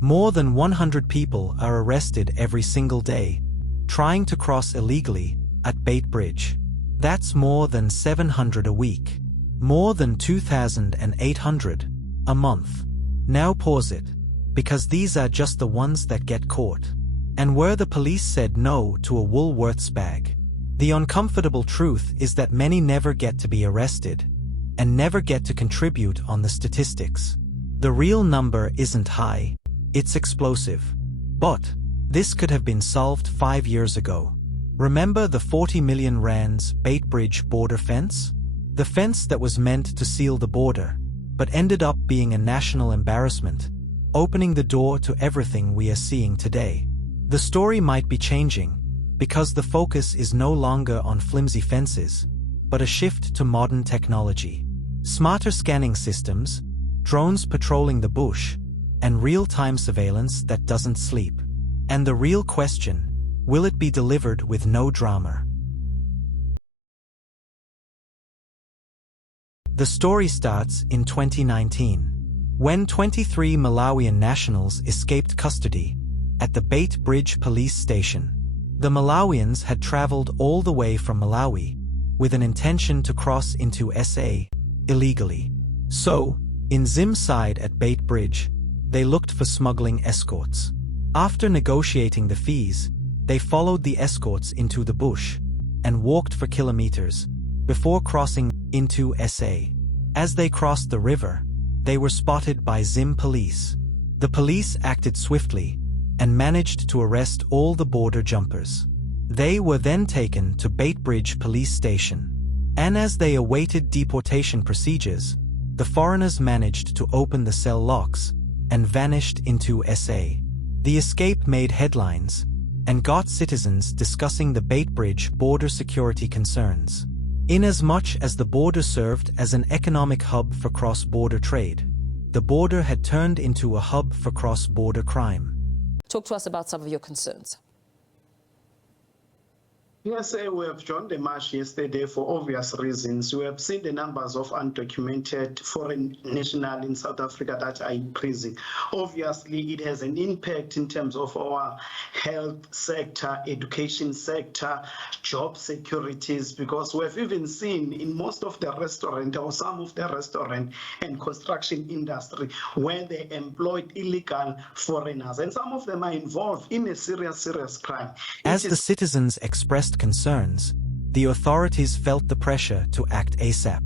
More than 100 people are arrested every single day, trying to cross illegally at Beitbridge. That's more than 700 a week. More than 2,800 a month. Now pause it, because these are just the ones that get caught. And where the police said no to a Woolworths bag. The uncomfortable truth is that many never get to be arrested, and never get to contribute on the statistics. The real number isn't high, it's explosive. But this could have been solved 5 years ago. Remember the 40 million rands Beitbridge border fence? The fence that was meant to seal the border, but ended up being a national embarrassment, opening the door to everything we are seeing today. The story might be changing, because the focus is no longer on flimsy fences, but a shift to modern technology. Smarter scanning systems, drones patrolling the bush, and real-time surveillance that doesn't sleep. And the real question, will it be delivered with no drama? The story starts in 2019, when 23 Malawian nationals escaped custody at the Beitbridge police station. The Malawians had traveled all the way from Malawi with an intention to cross into SA illegally. So, in Zim's side at Beitbridge, they looked for smuggling escorts. After negotiating the fees, they followed the escorts into the bush and walked for kilometers before crossing into SA. As they crossed the river, they were spotted by Zim police. The police acted swiftly and managed to arrest all the border jumpers. They were then taken to Beitbridge police station. And as they awaited deportation procedures, the foreigners managed to open the cell locks and vanished into SA. The escape made headlines and got citizens discussing the Beitbridge border security concerns. Inasmuch as the border served as an economic hub for cross-border trade, the border had turned into a hub for cross-border crime. Talk to us about some of your concerns. Yes, we have joined the march yesterday for obvious reasons. We have seen the numbers of undocumented foreign nationals in South Africa that are increasing. Obviously, it has an impact in terms of our health sector, education sector, job securities, because we have even seen in most of the restaurant or some of the restaurant and construction industry where they employed illegal foreigners, and some of them are involved in a serious crime. As the citizens expressed concerns, the authorities felt the pressure to act ASAP.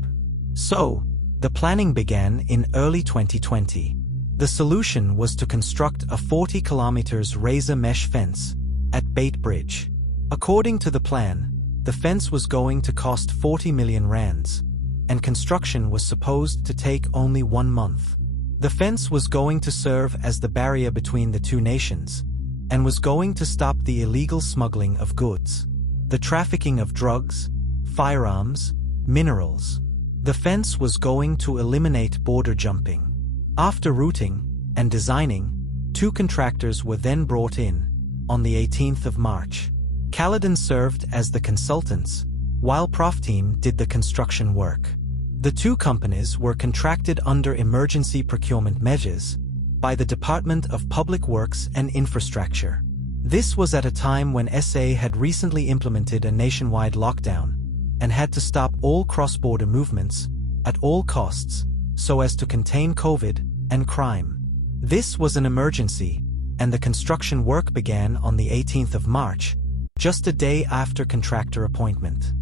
So, the planning began in early 2020. The solution was to construct a 40 kilometers razor mesh fence at Beitbridge. According to the plan, the fence was going to cost 40 million rands, and construction was supposed to take only 1 month. The fence was going to serve as the barrier between the two nations, and was going to stop the illegal smuggling of goods, the trafficking of drugs, firearms, minerals. The fence was going to eliminate border jumping. After routing and designing, 2 contractors were then brought in on the 18th of March. Caledon served as the consultants, while Profteam did the construction work. The 2 companies were contracted under emergency procurement measures by the Department of Public Works and Infrastructure. This was at a time when SA had recently implemented a nationwide lockdown and had to stop all cross-border movements at all costs so as to contain COVID and crime. This was an emergency, and the construction work began on the 18th of March, just a day after contractor appointment.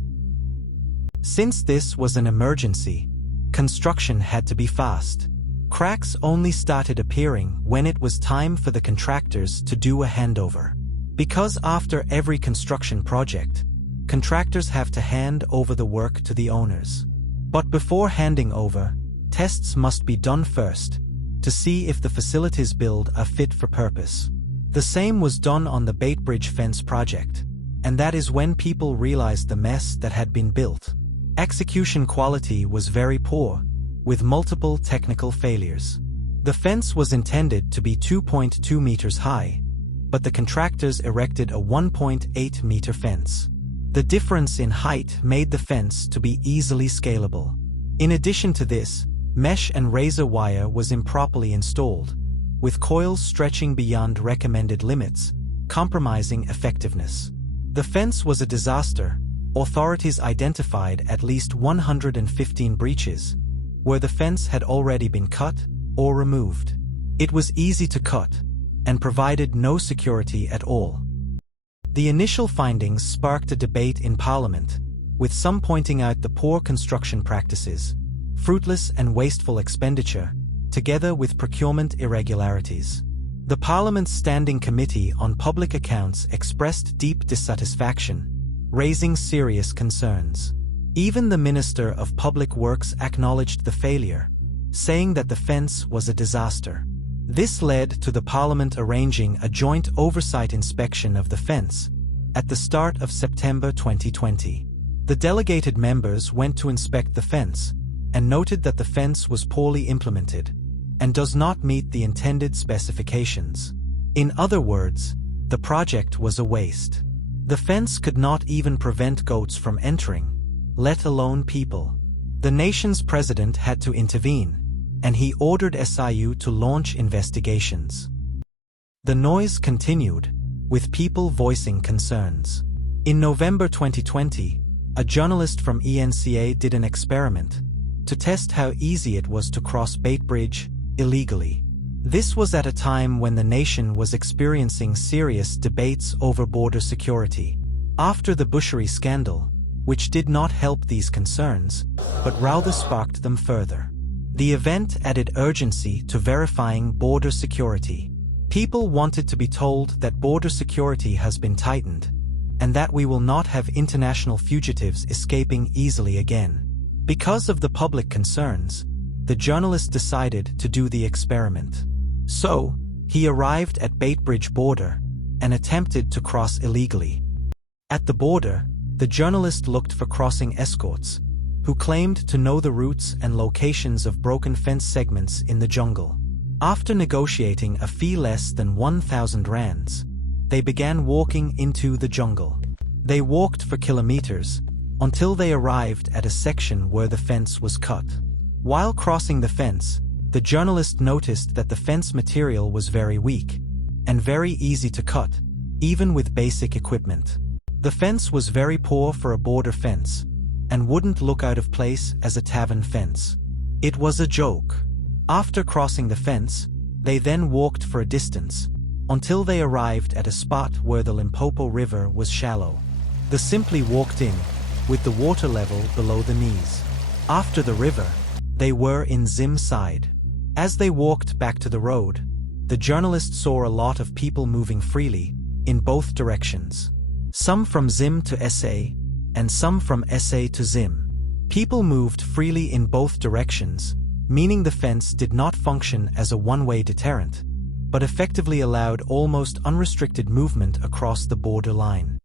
Since this was an emergency, construction had to be fast. Cracks only started appearing when it was time for the contractors to do a handover. Because after every construction project, contractors have to hand over the work to the owners. But before handing over, tests must be done first, to see if the facilities built are fit for purpose. The same was done on the Beitbridge fence project, and that is when people realized the mess that had been built. Execution quality was very poor, with multiple technical failures. The fence was intended to be 2.2 meters high, but the contractors erected a 1.8 meter fence. The difference in height made the fence to be easily scalable. In addition to this, mesh and razor wire was improperly installed, with coils stretching beyond recommended limits, compromising effectiveness. The fence was a disaster. Authorities identified at least 115 breaches, where the fence had already been cut or removed. It was easy to cut, and provided no security at all. The initial findings sparked a debate in Parliament, with some pointing out the poor construction practices, fruitless and wasteful expenditure, together with procurement irregularities. The Parliament's Standing Committee on Public Accounts expressed deep dissatisfaction, raising serious concerns. Even the Minister of Public Works acknowledged the failure, saying that the fence was a disaster. This led to the Parliament arranging a joint oversight inspection of the fence at the start of September 2020. The delegated members went to inspect the fence and noted that the fence was poorly implemented and does not meet the intended specifications. In other words, the project was a waste. The fence could not even prevent goats from entering, let alone people. The nation's president had to intervene, and he ordered SIU to launch investigations. The noise continued, with people voicing concerns. In November 2020, a journalist from e.t.c did an experiment to test how easy it was to cross Beitbridge illegally. This was at a time when the nation was experiencing serious debates over border security. After the butchery scandal, which did not help these concerns, but rather sparked them further. The event added urgency to verifying border security. People wanted to be told that border security has been tightened, and that we will not have international fugitives escaping easily again. Because of the public concerns, the journalist decided to do the experiment. So, he arrived at Beitbridge border and attempted to cross illegally. At the border, the journalist looked for crossing escorts, who claimed to know the routes and locations of broken fence segments in the jungle. After negotiating a fee less than 1,000 rands, they began walking into the jungle. They walked for kilometers, until they arrived at a section where the fence was cut. While crossing the fence, the journalist noticed that the fence material was very weak, and very easy to cut, even with basic equipment. The fence was very poor for a border fence, and wouldn't look out of place as a tavern fence. It was a joke. After crossing the fence, they then walked for a distance, until they arrived at a spot where the Limpopo River was shallow. They simply walked in, with the water level below the knees. After the river, they were in Zim side. As they walked back to the road, the journalist saw a lot of people moving freely, in both directions. Some from Zim to SA, and some from SA to Zim. People moved freely in both directions, meaning the fence did not function as a one-way deterrent, but effectively allowed almost unrestricted movement across the border line.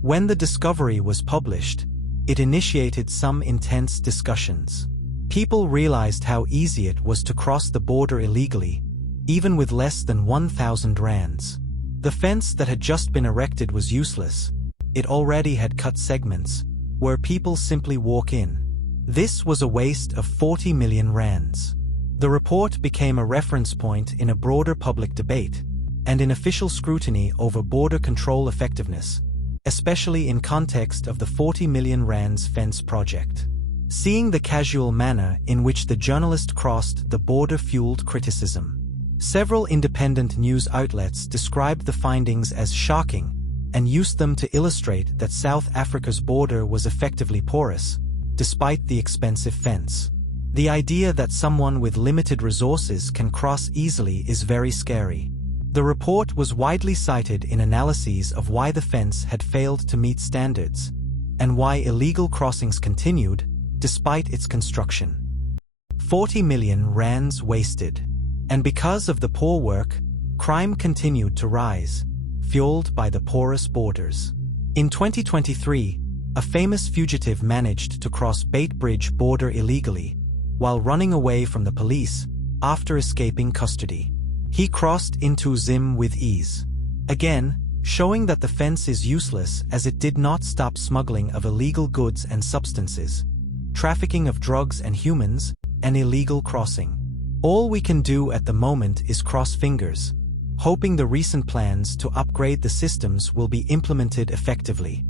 When the discovery was published, it initiated some intense discussions. People realized how easy it was to cross the border illegally, even with less than 1,000 rands. The fence that had just been erected was useless. It already had cut segments, where people simply walk in. This was a waste of 40 million rands. The report became a reference point in a broader public debate, and in official scrutiny over border control effectiveness, especially in context of the 40 million rands fence project. Seeing the casual manner in which the journalist crossed the border fueled criticism. Several independent news outlets described the findings as shocking and used them to illustrate that South Africa's border was effectively porous, despite the expensive fence. The idea that someone with limited resources can cross easily is very scary. The report was widely cited in analyses of why the fence had failed to meet standards, and why illegal crossings continued, despite its construction. 40 million rands wasted. And because of the poor work, crime continued to rise, fueled by the porous borders. In 2023, a famous fugitive managed to cross Beitbridge border illegally, while running away from the police after escaping custody. He crossed into Zim with ease. Again, showing that the fence is useless as it did not stop smuggling of illegal goods and substances, trafficking of drugs and humans, and illegal crossing. All we can do at the moment is cross fingers, hoping the recent plans to upgrade the systems will be implemented effectively.